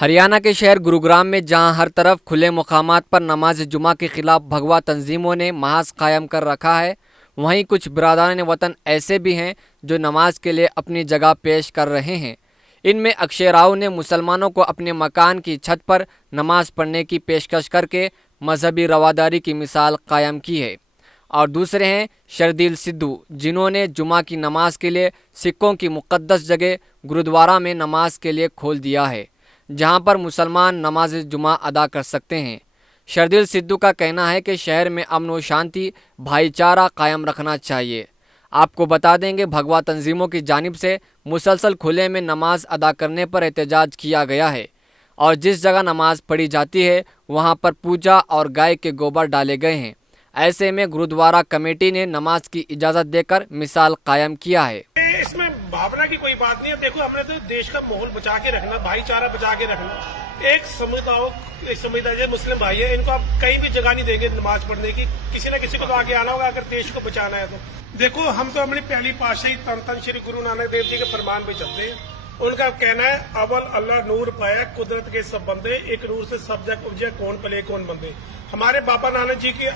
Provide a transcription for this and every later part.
हरियाणा के शहर गुरुग्राम में जहां हर तरफ खुले मुकामात पर नमाज जुमा के खिलाफ भगवा तंजीमों ने महाज कायम कर रखा है, वहीं कुछ बिरादरान वतन ऐसे भी हैं जो नमाज के लिए अपनी जगह पेश कर रहे हैं। इनमें अक्षय राव ने मुसलमानों को अपने मकान की छत पर नमाज पढ़ने की पेशकश करके मजहबी रवादारी की मिसाल कायम की है। और दूसरे हैं शर्दील सिद्धू, जिन्होंने जुमा की नमाज के लिए सिखों की मुक़द्दस जगह गुरुद्वारा में नमाज के लिए खोल दिया है, जहां पर मुसलमान नमाज जुमा अदा कर सकते हैं। शर्दील सिद्धू का कहना है कि शहर में अमन व शांति, भाईचारा कायम रखना चाहिए। आपको बता देंगे, भगवा तंजीमों की जानिब से मुसलसल खुले में नमाज अदा करने पर एहतजाज किया गया है और जिस जगह नमाज पढ़ी जाती है वहां पर पूजा और गाय के गोबर डाले गए हैं। ऐसे में गुरुद्वारा कमेटी ने नमाज की इजाज़त देकर मिसाल कायम किया है। इसमें भावना की कोई बात नहीं है। देखो, हमने तो देश का माहौल बचा के रखना, भाईचारा बचा के रखना। एक समुदाय मुस्लिम भाई है, इनको आप कहीं भी जगह नहीं देंगे नमाज पढ़ने की। किसी न किसी को तो आगे आना होगा अगर देश को बचाना है तो। देखो, हम तो अपनी पहली पातशाही तन श्री गुरु नानक देव जी के फरमान पे चलते हैं। उनका कहना है, अव्वल अल्लाह नूर पाया कुदरत के सब बंदे, एक नूर से सब जग उपजे, कौन पले कौन बंदे। हमारे बाबा नानक जी की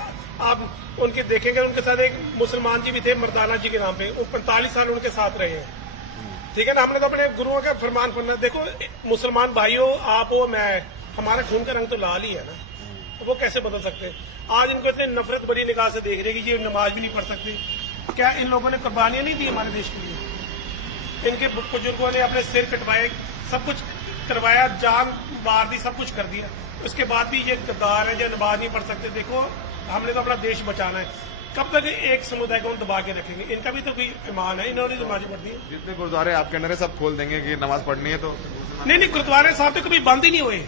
आप उनके देखेंगे, उनके साथ एक मुसलमान जी भी थे मर्दाना जी के नाम पे, वो 45 साल उनके साथ रहे हैं। ठीक है ना। हमने तो अपने गुरुओं का फरमान पढ़ना। देखो, मुसलमान भाइयों, आप हो, मैं, हमारा खून का रंग तो लाल ही है ना, तो वो कैसे बदल सकते हैं। आज इनको इतनी नफरत भरी निगाह से देख रहे कि ये नमाज भी नहीं पढ़ सकते। क्या इन लोगों ने कुर्बानियां नहीं दी हमारे देश के लिए? इनके बुजुर्गों ने अपने सिर कटवाए, सब कुछ करवाया, जान मार दी, सब कुछ कर दिया। उसके बाद भी ये गद्दार है जो नमाज नहीं पढ़ सकते। देखो, हमने तो अपना देश बचाना है। कब तक एक समुदाय को हम दबा के रखेंगे? इनका भी तो कोई ईमान है, इन्होंने नमाज पढ़ दी है। जितने गुरुद्वारे आपके अंदर है सब खोल देंगे कि नमाज पढ़नी है तो नहीं, गुरुद्वारे साहब तो कभी बंद ही नहीं हुए।